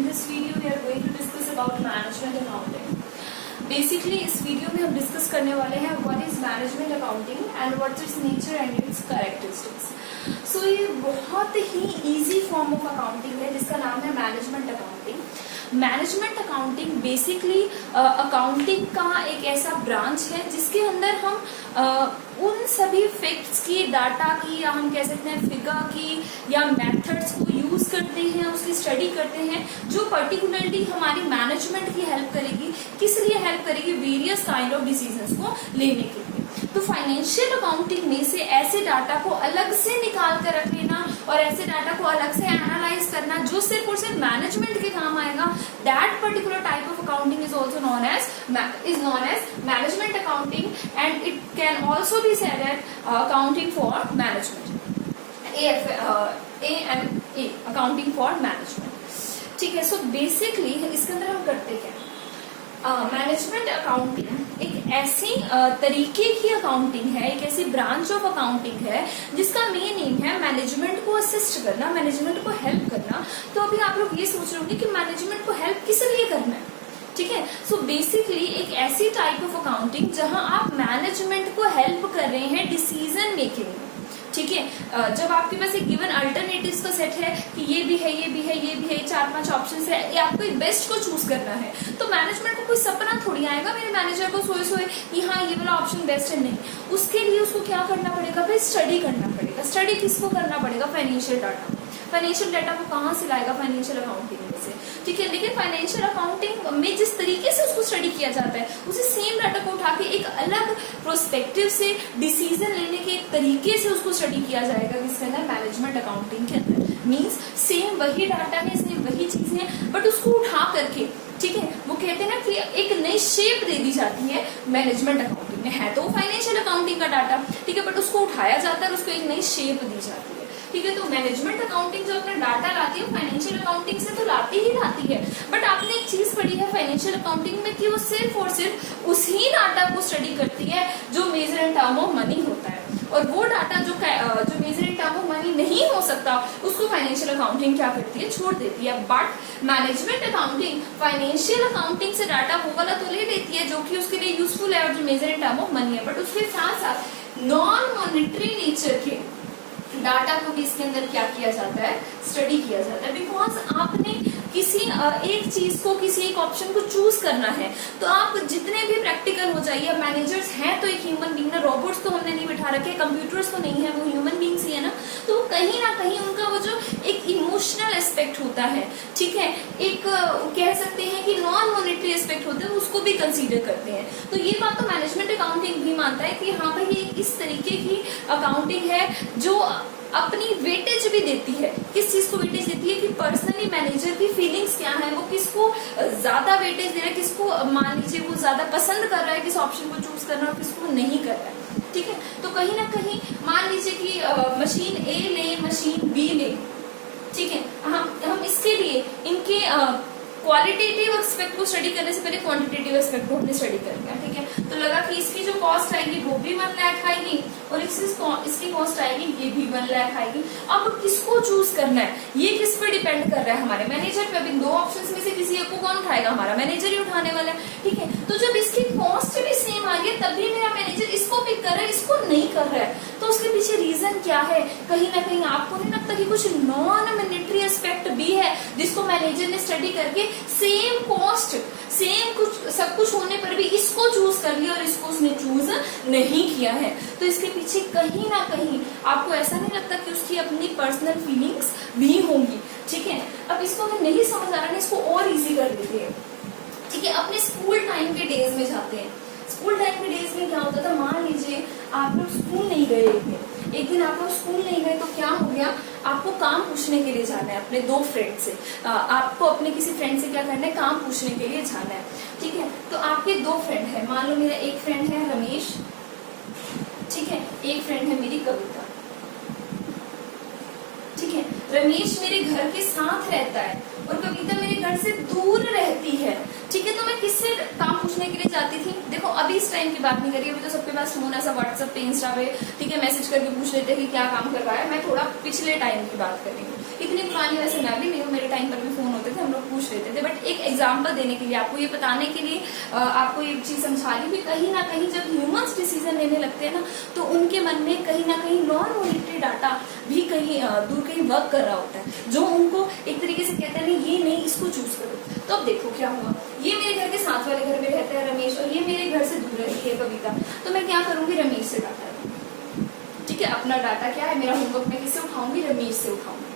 In this video we are going to discuss about management accounting. Basically इस video में हम discuss करने वाले हैं what is management accounting and what's its nature and its characteristics. So ये बहुत ही easy form of accounting है जिसका नाम है management accounting. Management accounting basically accounting का एक ऐसा ब्रांच है जिसके अंदर हम उन सभी फैक्ट्स की, डाटा की, या हम कह सकते हैं फिगर की या मेथड्स को यूज करते हैं, उसकी स्टडी करते हैं जो पर्टिकुलरली हमारी मैनेजमेंट की हेल्प करेगी. किस लिए हेल्प करेगी? वेरियस काइंड ऑफ डिसीजंस को लेने के लिए. तो फाइनेंशियल अकाउंटिंग में से ऐसे डाटा को अलग से निकाल कर रख लेना और ऐसे डाटा को अलग से एनालाइज करना जो सिर्फ और सिर्फ मैनेजमेंट के काम आएगा, that particular type of accounting is also known as management accounting and it can also be said at accounting for management. A accounting for management. ठीक है. सो बेसिकली इसके अंदर हम करते क्या? मैनेजमेंट अकाउंटिंग एक ऐसी तरीके की अकाउंटिंग है, एक ऐसी ब्रांच ऑफ अकाउंटिंग है जिसका मेन एम है मैनेजमेंट को असिस्ट करना, मैनेजमेंट को हेल्प करना. तो अभी आप लोग ये सोच रहे होंगे कि मैनेजमेंट को हेल्प किस लिए करना है. ठीक है. सो बेसिकली एक ऐसी टाइप ऑफ अकाउंटिंग जहां आप मैनेजमेंट को हेल्प कर रहे हैं डिसीजन मेकिंग में. ठीक है. जब आपके पास एक गिवन अल्टरनेटिव्स का सेट है कि ये भी है, ये भी है, ये भी है, 4-5 ऑप्शंस है, ये आपको एक बेस्ट को चूज करना है, तो मैनेजमेंट को कोई सपना थोड़ी आएगा मेरे मैनेजर को सोए कि हाँ ये वाला ऑप्शन बेस्ट है. नहीं, उसके लिए उसको क्या करना पड़ेगा? भाई स्टडी करना पड़ेगा. स्टडी किसको करना पड़ेगा? Financial data. फाइनेंशियल डाटा को कहाँ से लाएगा? फाइनेंशियल अकाउंटिंग में से. ठीक है. लेकिन फाइनेंशियल अकाउंटिंग में जिस तरीके से उसको स्टडी किया जाता है उसी सेम डाटा को उठा के एक अलग प्रोस्पेक्टिव से डिसीजन लेने के एक तरीके से उसको स्टडी किया जाएगा जिसके अंदर मैनेजमेंट अकाउंटिंग के अंदर. मीन्स सेम वही डाटा है, सेम वही चीजें हैं, बट उसको उठा करके, ठीक है, वो कहते हैं ना कि एक नई शेप दे दी जाती है. मैनेजमेंट अकाउंटिंग में है तो फाइनेंशियल अकाउंटिंग का डाटा, ठीक है, बट उसको उठाया जाता है और उसको एक नई शेप दी जाती है. ठीक है. तो मैनेजमेंट अकाउंटिंग जो अपना डाटा लाती है फाइनेंशियल अकाउंटिंग से तो लाती ही लाती है, बट आपने एक चीज पढ़ी है फाइनेंशियल अकाउंटिंग में कि वो सिर्फ और सिर्फ उसी डाटा को स्टडी करती है जो measure in term of money होता है, और वो डाटा जो measure in term of money नहीं हो सकता उसको फाइनेंशियल अकाउंटिंग क्या करती है? छोड़ देती है. But management accounting financial accounting से डाटा वो वाला तो ले लेती है जो कि उसके लिए यूजफुल है और जो measure in term of money है, बट उसके साथ साथ नॉन मॉनिटरी नेचर के डाटा को भी इसके अंदर क्या किया जाता है? स्टडी किया जाता है. बिकॉज आपने किसी एक चीज को, किसी एक ऑप्शन को चूज करना है तो आप जितने भी प्रैक्टिकल हो जाइए. मैनेजर्स हैं तो एक ह्यूमन बीइंग ना, रोबोट्स तो हमने नहीं बिठा रखे, कंप्यूटर्स तो नहीं है, वो ह्यूमन बीइंग्स ही है ना. तो कहीं ना कहीं उनका वो जो एक इमोशनल एस्पेक्ट होता है, ठीक है, एक कह सकते हैं कि नॉन मॉनिटरी एस्पेक्ट होता है, उसको भी कंसीडर करते हैं. तो ये बात तो मैनेजमेंट अकाउंटिंग भी मानता है कि हाँ भाई ये इस तरीके की अकाउंटिंग है जो अपनी वेटेज भी देती है. किस चीज को वेटेज देती है? कि पर्सनली मैनेजर की फीलिंग्स क्या है, वो किसको ज्यादा वेटेज दे रहा है, किसको मान लीजिए वो ज्यादा पसंद कर रहा है किस ऑप्शन को चूज करना और किसको नहीं कर रहा है. ठीक है. तो कहीं ना कहीं मान लीजिए कि मशीन ए ले, मशीन बी ले, ठीक है, हम इसके लिए इनके क्वालिटेटिव एस्पेक्ट को स्टडी करने से पहले क्वांटिटेटिव एस्पेक्ट को हमने स्टडी कर लिया. ठीक है. तो लगा कि इसकी जो कॉस्ट आएगी वो भी 1 लाख आएगी और इसकी कॉस्ट आएगी ये भी 1 लाख आएगी. अब किसको चूज करना है ये किस पे डिपेंड कर रहा है? हमारे मैनेजर पे. अभी 2 ऑप्शंस में से किसी एक को कौन उठाएगा? हमारा मैनेजर ही उठाने वाला है. ठीक है. तो जब इसकी कॉस्ट भी सेम आ गई तब भी मेरा मैनेजर इसको पिक कर रहा है, इसको नहीं कर रहा है, तो उसके पीछे रीजन क्या है? कहीं ना कहीं आपको नहीं लगता कि कुछ नॉन मॉनिटरी एस्पेक्ट भी है जिसको मैनेजर ने स्टडी करके सेम कॉस्ट, सेम कुछ सब कुछ होने पर भी इसको चूज कर लिया और इसको उसने चूज नहीं किया है? तो इसके पीछे कहीं ना कहीं आपको ऐसा नहीं लगता कि उसकी अपनी पर्सनल फीलिंग्स भी होंगी? ठीक है. अब इसको अगर नहीं समझ आ रहा है इसको और इजी कर देते हैं. ठीक है. अपने स्कूल टाइम के डेज में जाते हैं. स्कूल टाइम के डेज में क्या होता था? मान लीजिए आप लोग स्कूल नहीं गए एक दिन आप लोग स्कूल नहीं गए तो क्या हो गया? आपको काम पूछने के लिए जाना है अपने 2 फ्रेंड से. आपको अपने किसी फ्रेंड से क्या करना है? काम पूछने के लिए जाना है. ठीक है. तो आपके 2 फ्रेंड है. मान लो मेरा एक फ्रेंड है रमेश, ठीक है, एक फ्रेंड है मेरी कविता. ठीक है. रमेश मेरे घर के साथ रहता है और कविता मेरे घर से दूर रहती है. ठीक है. तो मैं किससे काम पूछने के लिए जाती थी? देखो अभी इस टाइम की बात नहीं करिए, अभी तो सबके पास फोन ऐसा व्हाट्सएप पे, इंस्टा पे, ठीक है, मैसेज करके पूछ लेते हैं कि क्या काम करवाया. मैं थोड़ा पिछले टाइम की बात कर रही हूँ, इतनी पुरानी वैसे मैं भी नहीं हूँ, मेरे टाइम पर भी फोन होते थे, हम लोग पूछ लेते थे, बट एक एग्जांपल देने के लिए, आपको ये बताने के लिए, आपको ये चीज समझा रही हूँ कि कहीं ना कहीं जब ह्यूमंस डिसीजन लेने लगते हैं ना, तो उनके मन में कहीं ना कहीं नॉन मॉनिटरी डाटा भी कहीं दूर कहीं वर्क कर रहा होता है, जो उनको एक तरीके से कहता है नहीं ये नहीं, इसको चूज करो। तो अब देखो क्या हुआ, ये मेरे घर के साथ वाले घर में रहता है रमेश, और ये मेरे घर से दूर रहती है कविता। तो मैं क्या करूंगी, रमेश से डाटा लूंगी, ठीक है। अपना डाटा क्या है, मेरा होमवर्क मैं किससे उठाऊंगी, रमेश से उठाऊंगी।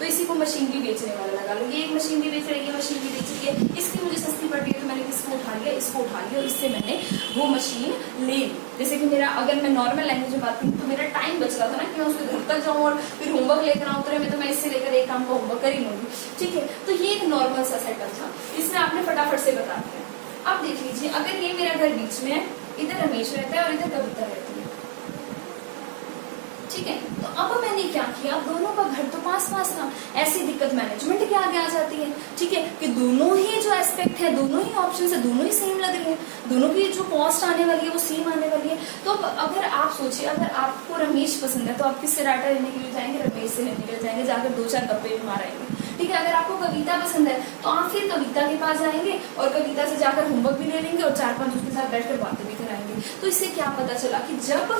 तो इसी को मशीनरी बेचने वाला लगा लो, ये एक मशीनरी बेच रही है, मशीनरी बेच रही है, इसकी मुझे सस्ती पड़ रही है, तो मैंने किसको उठा लिया, इसको उठा लिया, और इससे मैंने वो मशीन ले ली। जैसे कि मेरा, अगर मैं नॉर्मल लैंग्वेज में बात करूँ तो मेरा टाइम बच रहा था ना कि मैं उसको घर तक जाऊँ और फिर होमवर्क लेकर आऊँ, तो मैं इससे लेकर एक काम का होमवर्क कर ही लूंगी, ठीक है। तो ये एक नॉर्मल सा सेटअप था, इसमें आपने फटाफट से बता दिया। अब देख लीजिए, अगर ये मेरा घर बीच में है, इधर रमेश रहता है और इधर कविता रहती है, ठीक है। तो अब मैंने क्या किया, दोनों का घर तो पास पास था, ऐसी दिक्कत मैनेजमेंट के आगे आ जाती है, ठीक है, कि दोनों ही जो एस्पेक्ट है, दोनों ही ऑप्शन है, दोनों ही सेम लग रही है, दोनों की जो कॉस्ट आने वाली है वो सेम आने वाली है। तो अगर आप सोचिए, अगर आपको रमेश पसंद है तो आप किससे डाटा लेने के लिए जाएंगे, रमेश से लेने के लिए जाएंगे, जाकर 2-4 गप्पे भी मारेंगे, ठीक है। अगर आपको कविता पसंद है तो आप फिर कविता के पास जाएंगे और कविता से जाकर होमवर्क भी ले लेंगे और 4-5 उसके साथ बैठकर बातें भी कराएंगे। तो इससे क्या पता चला कि जब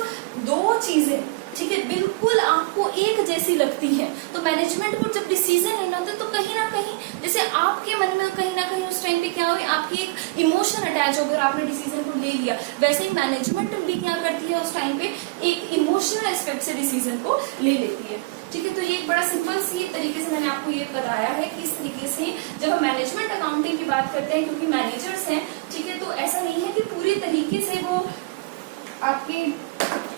दो चीजें, ठीक है, बिल्कुल आपको एक जैसी लगती है, तो मैनेजमेंट को जब डिसीजन लेना होता है तो कहीं ना कहीं, जैसे आपके मन में कहीं ना कहीं उस टाइम पे क्या हुई, आपकी एक इमोशन अटैच होकर आपने डिसीजन को ले लिया, वैसे ही मैनेजमेंट भी क्या करती है उस टाइम पे, एक इमोशनल एस्पेक्ट से डिसीजन को ले लेती है, ठीक है। तो ये एक बड़ा सिंपल सी तरीके से मैंने आपको ये बताया है कि इस तरीके से जब हम मैनेजमेंट अकाउंटिंग की बात करते हैं, क्योंकि मैनेजर्स हैं, ठीक है, तो ऐसा नहीं है कि पूरी तरीके से वो आपकी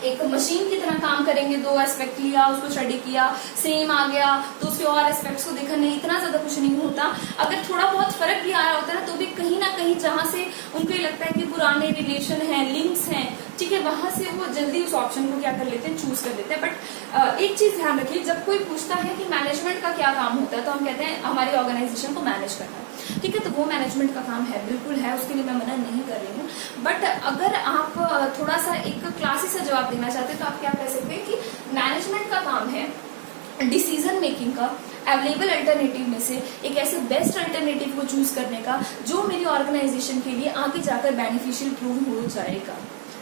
एक मशीन की तरह काम करेंगे, 2 एस्पेक्ट लिया, उसको स्टडी किया, सेम आ गया तो उसके और एस्पेक्ट्स को देखा, नहीं, इतना ज्यादा कुछ नहीं होता। अगर थोड़ा बहुत फर्क भी आ रहा होता है ना, तो भी कहीं ना कहीं जहां से उनको ये लगता है कि पुराने रिलेशन हैं, लिंक्स हैं, ठीक है, वहां से वो जल्दी उस ऑप्शन को क्या कर लेते हैं, चूज कर लेते हैं। बट एक चीज ध्यान रखिए, जब कोई पूछता है कि मैनेजमेंट का क्या काम होता है, तो हम कहते हैं हमारी ऑर्गेनाइजेशन को मैनेज करना, ठीक है। तो वो मैनेजमेंट का काम है, बिल्कुल है, उसके लिए मैं मना नहीं कर रही हूँ। बट अगर आप थोड़ा सा एक क्लासी सा जवाब देना चाहते हैं तो आप क्या कह सकते हैं कि मैनेजमेंट का काम है डिसीजन मेकिंग का अवेलेबल अल्टरनेटिव में से एक ऐसे बेस्ट अल्टरनेटिव को चूज करने का जो मेरी ऑर्गेनाइजेशन के लिए आगे जाकर बेनिफिशियल प्रूव हो जाएगा,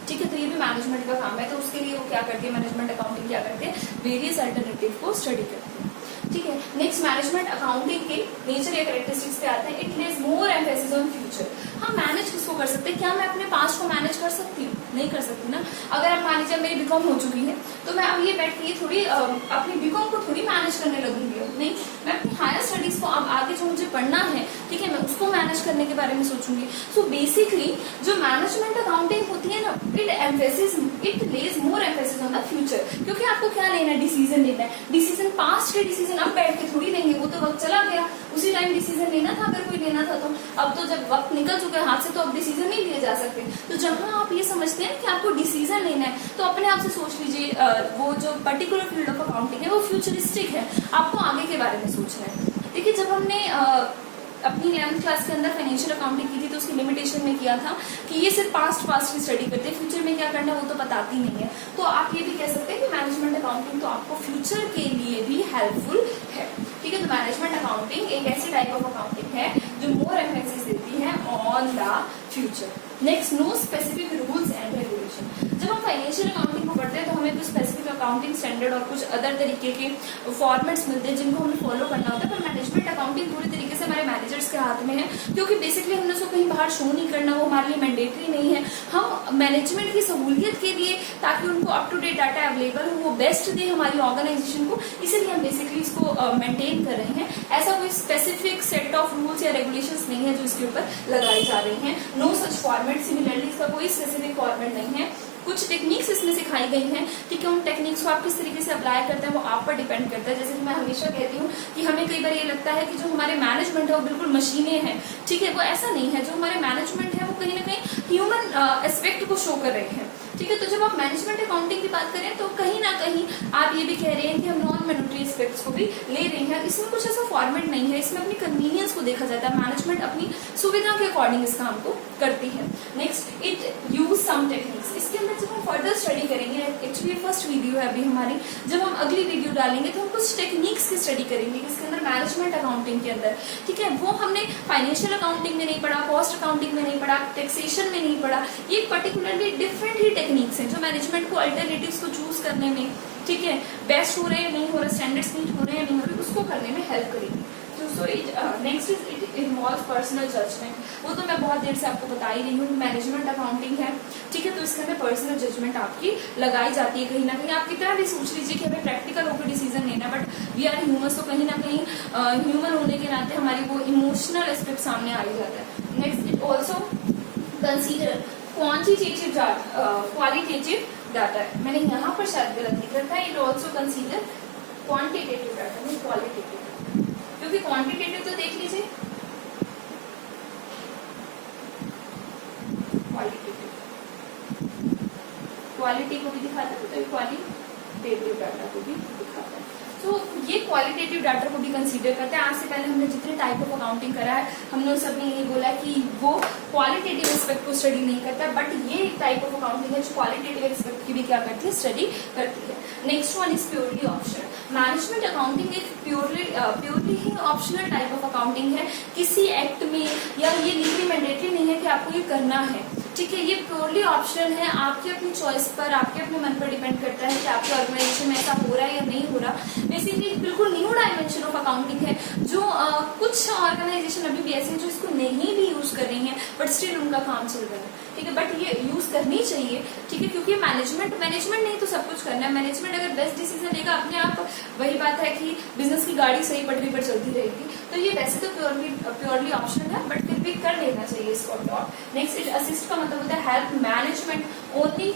ठीक है। तो ये भी मैनेजमेंट का काम है। तो उसके लिए वो क्या करती है, मैनेजमेंट अकाउंटिंग क्या करते हैं, वेरियस अल्टरनेटिव को स्टडी करते हैं, ठीक है। नेक्स्ट, मैनेजमेंट अकाउंटिंग के नेचर या कैरेक्टरिस्टिक्स पे आते हैं। It Lay's more emphasis on future. हम मैनेज किसको कर सकते हैं, क्या मैं अपने पास्ट को मैनेज कर सकती हूँ, नहीं कर सकती ना। अगर आप मान लीजिए मेरी बीकॉम हो चुकी है तो मैं अब ये बैठ के थोड़ी अपनी बीकॉम को थोड़ी मैनेज करने लगूंगी, नहीं, मैं अपनी हायर स्टडीज को अब आगे जो मुझे पढ़ना है, ठीक है, मैं उसको मैनेज करने के बारे में सोचूंगी। सो बेसिकली जो मैनेजमेंट अकाउंटिंग होती है ना, it Lay's more emphasis on the future, क्योंकि आपको क्या लेना है, डिसीजन लेना है। डिसीजन पास्ट के डिसीजन अब बैठ के थोड़ी लेंगे, वो तो वक्त चला गया, उसी टाइम डिसीजन लेना था अगर कोई लेना था तो। अब तो जब वक्त निकल चुका है हाथ से, तो अब डिसीजन नहीं लिए जा सकते। तो जहां आप ये समझते हैं कि आपको डिसीजन लेना है, तो अपने आप से सोच लीजिए वो जो पर्टिकुलर फील्ड ऑफ अकाउंटिंग है वो फ्यूचरिस्टिक है, आपको आगे के बारे में सोचना है। देखिए, जब हमने अपनी 11th क्लास के अंदर फाइनेंशियल अकाउंटिंग की थी तो उसकी लिमिटेशन में किया था कि ये सिर्फ पास्ट की स्टडी करते हैं, फ्यूचर में क्या करना है वो तो बताती नहीं है। तो आप ये भी कह सकते हैं कि मैनेजमेंट अकाउंटिंग तो आपको फ्यूचर के लिए भी हेल्पफुल है, ठीक है। तो मैनेजमेंट अकाउंटिंग एक ऐसी टाइप ऑफ अकाउंटिंग है जो मोर एम्फेसिस देती है on the future. Next, no specific rules and regulation. जब हम फाइनेंशियल अकाउंटिंग को पढ़ते हैं तो हमें कुछ स्पेसिफिक अकाउंटिंग स्टैंडर्ड और कुछ अदर तरीके के फॉर्मेट्स मिलते हैं जिनको हमें फॉलो करना होता है। पर मैनेजमेंट अकाउंटिंग पूरी तरीके से हमारे मैनेजर्स के हाथ में है, क्योंकि बेसिकली हमने उसको कहीं बाहर शो नहीं करना, वो हमारे लिए मैंडेटरी नहीं है। हम मैनेजमेंट की सहूलियत के लिए, ताकि उनको up to date data available हो, वो बेस्ट दे हमारी ऑर्गेनाइजेशन को, इसीलिए हम बेसिकली इसको मेंटेन कर रहे हैं। ऐसा कोई स्पेसिफिक सेट ऑफ रूल्स या रेगुलेशंस नहीं है जो इसके ऊपर लगाई जा रही हैं। नो सच फॉर्मेट। सिमिलरली इसका कोई स्पेसिफिक फॉर्मेट नहीं है। कुछ टेक्निक्स इसमें सिखाई गई हैं, ठीक है। उन टेक्निक्स को आप किस तरीके से अप्लाई करते हैं वो आप पर डिपेंड करता है। जैसे कि मैं हमेशा कहती हूँ कि हमें कई बार ये लगता है कि जो हमारे मैनेजमेंट है वो बिल्कुल मशीनें हैं, ठीक है। वो ऐसा नहीं है। जो हमारे मैनेजमेंट है वो कहीं ना कहीं ह्यूमन एस्पेक्ट को शो कर रहे हैं, ठीक है। तो जब आप मैनेजमेंट अकाउंटिंग की बात करें तो कहीं ना कहीं आप ये भी कह रहे हैं कि हम नॉन मॉनेटरी एस्पेक्ट्स को भी ले रहे हैं। इसमें कुछ ऐसा फॉर्मेट नहीं है, इसमें अपनी कन्वीनियंस को देखा जाता है। मैनेजमेंट अपनी सुविधा के अकॉर्डिंग इस काम को करती है। Next, it use some techniques. इसके अंदर जब हम फर्दर स्टडी करेंगे, एक्चुअली एक्चुअली फर्स्ट वीडियो है अभी हमारी। जब हम अगली वीडियो डालेंगे तो हम कुछ टेक्निक्स की स्टडी करेंगे इसके अंदर, मैनेजमेंट अकाउंटिंग के अंदर, ठीक है। वो हमने फाइनेंशियल अकाउंटिंग में नहीं पढ़ा, कॉस्ट अकाउंटिंग में नहीं पढ़ा, टैक्सेशन में नहीं पढ़ा। ये पर्टिकुलरली डिफरेंट ही टेक्निक्स हैं जो मैनेजमेंट को अल्टरनेटिव्स को चूज करने में, ठीक है, बेस्ट हो रहे हैं नहीं हो रहे, स्टैंडर्ड्स मीट हो रहे हैं नहीं हो रहे, उसको करने में हेल्प करेगी। So next is it involve personal judgement. वो तो मैं बहुत देर से आपको बता ही रही हूँ, मैनेजमेंट अकाउंटिंग है, ठीक है। तो इसके अंदर पर्सनल जजमेंट आपकी लगाई जाती है कहीं ना कहीं। आप कितना भी सोच लीजिए कि हमें प्रैक्टिकल होकर डिसीजन लेना, बट वी आर ह्यूमंस, तो कहीं ना कहीं ह्यूमन होने के नाते हमारी वो इमोशनल एस्पेक्ट सामने आ ही जाता है। Next it also consider quantitative data, qualitative data. मैंने यहाँ पर शायद गलत लिख रखा है, it also consider quantitative data नहीं क्वालिटेटिव, क्योंकि क्वांटिटेटिव तो देख लीजिए, क्वालिटी को भी दिखाता है तो क्वालिटेटिव डाटा को भी दिखाता है। तो ये क्वालिटेटिव डाटा को भी कंसीडर करते हैं। आज से पहले हमने जितने टाइप ऑफ अकाउंटिंग करा है हमने सब में ये बोला कि वो क्वालिटेटिव एस्पेक्ट को स्टडी नहीं करता, बट ये टाइप ऑफ अकाउंटिंग है जो क्वालिटेटिव एस्पेक्ट की भी क्या करती है, स्टडी करती है। Next one is purely optional. Management accounting एक प्योरली ही ऑप्शनल टाइप ऑफ अकाउंटिंग है। किसी एक्ट में या ये लीगली मैंडेटरी नहीं है कि आपको ये करना है, ठीक है। ये प्योरली ऑप्शनल है, आपकी अपनी चॉइस पर, आपके अपने मन पर डिपेंड करता है कि आपके ऑर्गेनाइजेशन में ऐसा हो रहा है या नहीं हो रहा। बेसिकली बिल्कुल न्यू डायमेंशन ऑफ अकाउंटिंग है जो कुछ ऑर्गेनाइजेशन अभी भी ऐसे हैं जो इसको नहीं भी यूज कर रही हैं, बट स्टिल उनका काम चल रहा है, ठीक है। बट ये यूज करनी चाहिए, ठीक है, क्योंकि मैनेजमेंट नहीं तो सब कुछ करना है। मैनेजमेंट अगर बेस्ट डिसीजन लेगा अपने आप, वही बात है कि बिजनेस की गाड़ी सही पटरी पर चलती रहेगी। तो ये वैसे तो प्योरली ऑप्शनल है, बट फिर भी कर लेना चाहिए इसको अडॉप्ट। नेक्स्ट इट असिस्ट का मतलब होता है help management only,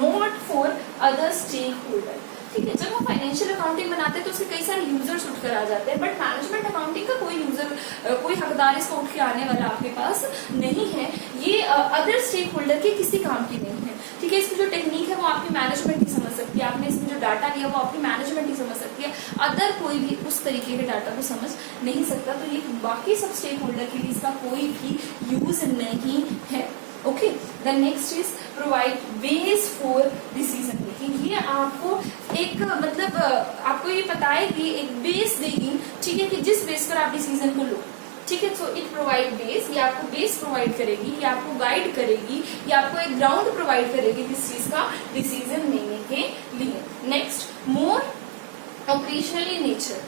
not for other stakeholder, ठीक है। जब हम फाइनेंशियल अकाउंटिंग बनाते हैं तो उसके कई सारे यूजर्स उठ कर आ जाते हैं, बट मैनेजमेंट अकाउंटिंग का कोई यूजर, कोई हकदार इसको उठ के आने वाला आपके पास नहीं है। ये अदर स्टेक होल्डर के किसी काम की नहीं है, ठीक है। इसकी जो टेक्निक है वो आपकी मैनेजमेंट ही समझ सकती है, आपने इसमें जो डाटा लिया वो आपकी मैनेजमेंट ही समझ सकती है, अदर कोई भी उस तरीके के डाटा को समझ नहीं सकता। तो ये बाकी सब स्टेक होल्डर के लिए इसका कोई भी यूज नहीं है, okay. The next is provide base for decision making. ये आपको एक मतलब आपको ये बताएगी, एक बेस देगी, ठीक है, कि जिस बेस पर आप डिसीजन को लो, ठीक है। सो इट प्रोवाइड बेस, ये आपको बेस प्रोवाइड करेगी, ये आपको गाइड करेगी, ये आपको एक ग्राउंड प्रोवाइड करेगी किस चीज का, डिसीजन लेने के लिए। Next more operational in nature,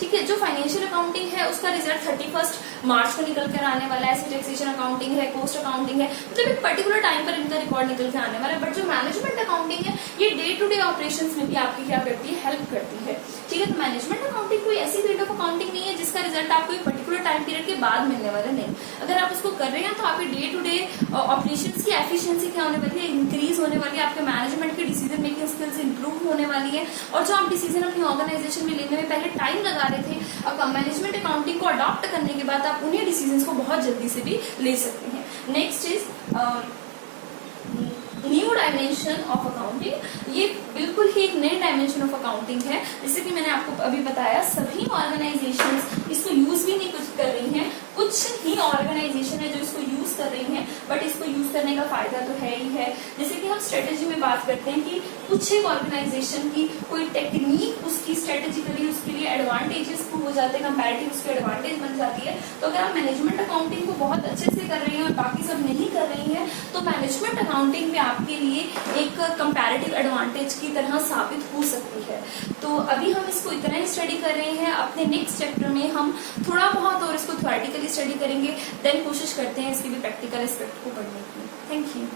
ठीक है। जो फाइनेंशियल अकाउंटिंग है उसका रिजल्ट 31 मार्च को निकल कर आने वाला है। ऐसे टैक्सेशन अकाउंटिंग है, कॉस्ट अकाउंटिंग है, मतलब एक पर्टिकुलर टाइम पर इनका रिकॉर्ड निकल के आने वाला है। बट जो मैनेजमेंट अकाउंटिंग है ये डे टू डे ऑपरेशंस में भी आपकी क्या करती है, हेल्प करती है, ठीक है। तो मैनेजमेंट अकाउंटिंग कोई ऐसी फील्ड ऑफ अकाउंटिंग नहीं है जिसका रिजल्ट आपको एक पर्टिकुलर टाइम पीरियड के बाद मिलने वाला नहीं। अगर आप उसको कर रहे हैं तो आपके डे टू डे ऑपरेशंस की एफिशिएंसी क्या होने वाली है, इंक्रीज होने वाली है, आपके मैनेजमेंट की डिसीजन मेकिंग स्किल्स इंप्रूव होने वाली है। और जो आप डिसीजन अपनी ऑर्गेनाइजेशन में लेने में पहले टाइम लगा रहे थे, अब मैनेजमेंट अकाउंटिंग को अडॉप्ट करने के बाद आप उन्हीं डिसीजंस को बहुत जल्दी से भी ले सकते हैं। Next is new dimension of accounting. ये बिल्कुल ही एक नए डायमेंशन ऑफ अकाउंटिंग है। जैसे कि मैंने आपको अभी बताया, सभी ऑर्गेनाइजेशंस इसको यूज भी नहीं कुछ कर रही हैं, कुछ ही ऑर्गेनाइजेशन है जो इसको यूज कर रही हैं, बट इसको यूज करने का फायदा तो है ही है। जैसे कि हम स्ट्रेटेजी में बात करते हैं कि कुछ एक ऑर्गेनाइजेशन की कोई टेक्निक उसकी स्ट्रेटेजिकली उसके लिए एडवांटेजेस हो जाते हैं, कंपैरेटिव उसकी एडवांटेज बन जाती है। तो अगर आप मैनेजमेंट अकाउंटिंग को बहुत अच्छे से कर रही हैं और बाकी सब नहीं कर रही हैं, तो मैनेजमेंट अकाउंटिंग भी आपके लिए एक कंपैरेटिव एडवांटेज की तरह साबित हो सकती है। तो अभी हम इसको इतना ही स्टडी कर रहे हैं। अपने नेक्स्ट चैप्टर में हम थोड़ा बहुत और इसको थ्योरेटिकली स्टडी करेंगे, देन कोशिश करते हैं इसके भी प्रैक्टिकल एस्पेक्ट को पढ़ने की। Thank you.